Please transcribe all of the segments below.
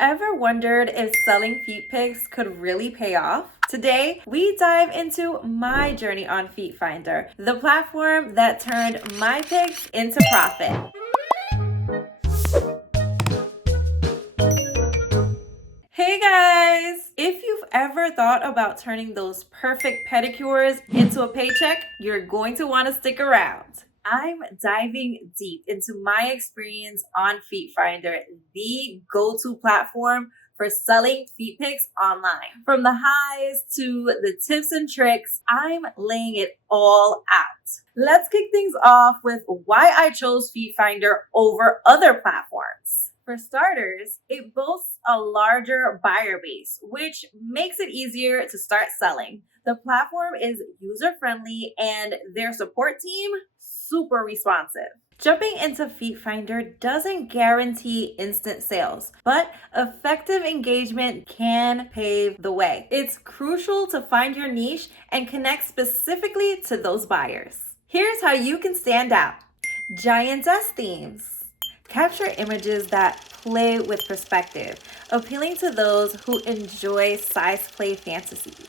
Ever wondered if selling feet pics could really pay off? Today, we dive into my journey on FeetFinder, the platform that turned my pics into profit. Hey guys! If you've ever thought about turning those perfect pedicures into a paycheck, you're going to want to stick around. I'm diving deep into my experience on FeetFinder, the go-to platform for selling feet pics online. From the highs to the tips and tricks, I'm laying it all out. Let's kick things off with why I chose FeetFinder over other platforms. For starters, it boasts a larger buyer base, which makes it easier to start selling. The platform is user-friendly and their support team super responsive. Jumping into FeetFinder doesn't guarantee instant sales, but effective engagement can pave the way. It's crucial to find your niche and connect specifically to those buyers. Here's how you can stand out. Giantess themes. Capture images that play with perspective, appealing to those who enjoy size play fantasies.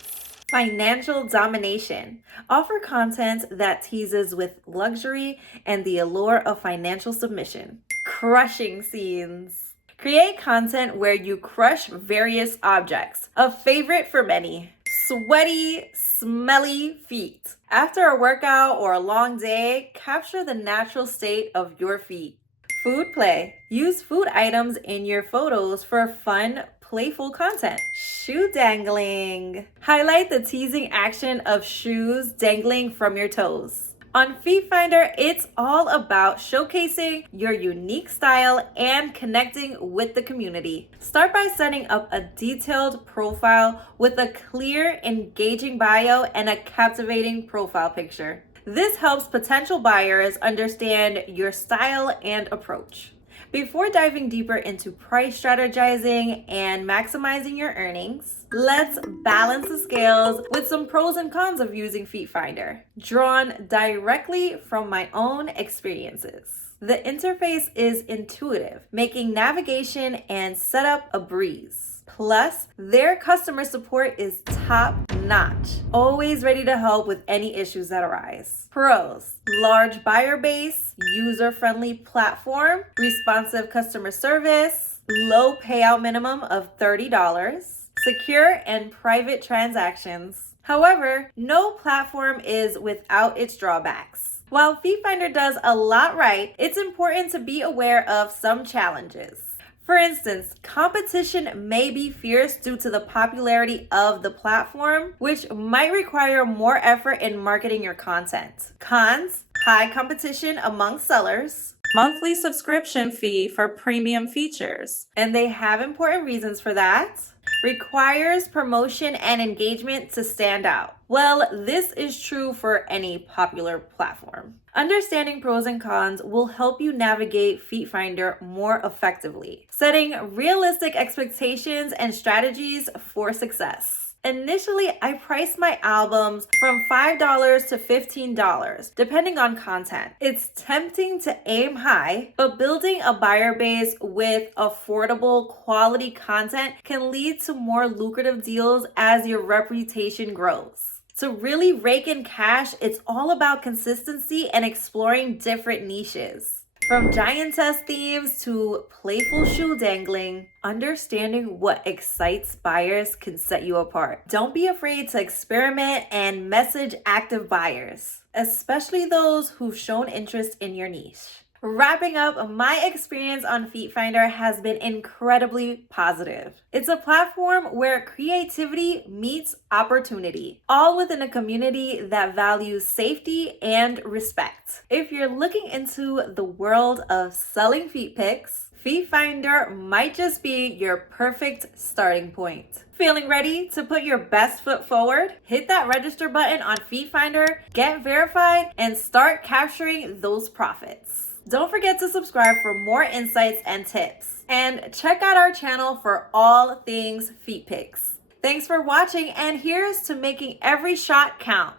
Financial domination. Offer content that teases with luxury and the allure of financial submission. Crushing scenes. Create content where you crush various objects, a favorite for many. Sweaty, smelly feet. After a workout or a long day, capture the natural state of your feet. Food play. Use food items in your photos for fun, playful content. Shoe dangling. Highlight the teasing action of shoes dangling from your toes. On FeetFinder, it's all about showcasing your unique style and connecting with the community. Start by setting up a detailed profile with a clear, engaging bio and a captivating profile picture. This helps potential buyers understand your style and approach. Before diving deeper into price strategizing and maximizing your earnings, let's balance the scales with some pros and cons of using FeetFinder, drawn directly from my own experiences. The interface is intuitive, making navigation and setup a breeze. Plus, their customer support is top-notch, always ready to help with any issues that arise. Pros: large buyer base, user-friendly platform, responsive customer service, low payout minimum of $30, secure and private transactions. However, no platform is without its drawbacks. While FeetFinder does a lot right, it's important to be aware of some challenges. For instance, competition may be fierce due to the popularity of the platform, which might require more effort in marketing your content. Cons: high competition among sellers, monthly subscription fee for premium features, and they have important reasons for that. Requires promotion and engagement to stand out. Well, this is true for any popular platform. Understanding pros and cons will help you navigate FeetFinder more effectively, setting realistic expectations and strategies for success. Initially, I priced my albums from $5 to $15, depending on content. It's tempting to aim high, but building a buyer base with affordable, quality content can lead to more lucrative deals as your reputation grows. To really rake in cash, it's all about consistency and exploring different niches. From giantess themes to playful shoe dangling, understanding what excites buyers can set you apart. Don't be afraid to experiment and message active buyers, especially those who've shown interest in your niche. Wrapping up, my experience on FeetFinder has been incredibly positive. It's a platform where creativity meets opportunity, all within a community that values safety and respect. If you're looking into the world of selling feet pics, FeetFinder might just be your perfect starting point. Feeling ready to put your best foot forward? Hit that register button on FeetFinder, get verified, and start capturing those profits. Don't forget to subscribe for more insights and tips. And check out our channel for all things feet pics. Thanks for watching, and here's to making every shot count.